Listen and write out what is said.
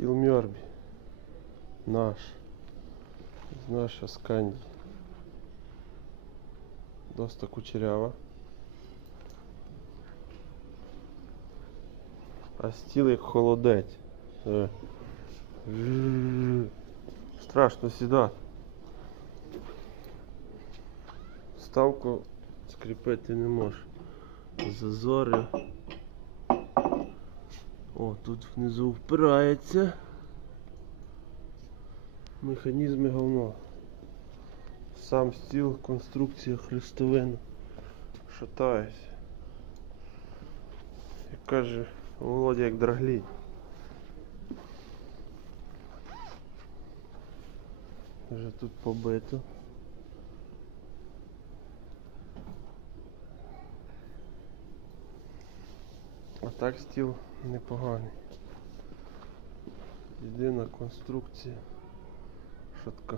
Стіл Мьорбі. Наш. З наша сканді. Доста кучерява. А стіл як холодець. Е. Жжж. Страшно сідати. Ставку скріпити не можеш. Зазори. О, тут внизу впирається. Механізми говно. Сам стіл, конструкція хрестовина. Шатається. Як каже Володя, як драглій. Вже тут побито. А так стіл непоганий. Єдина конструкція, що така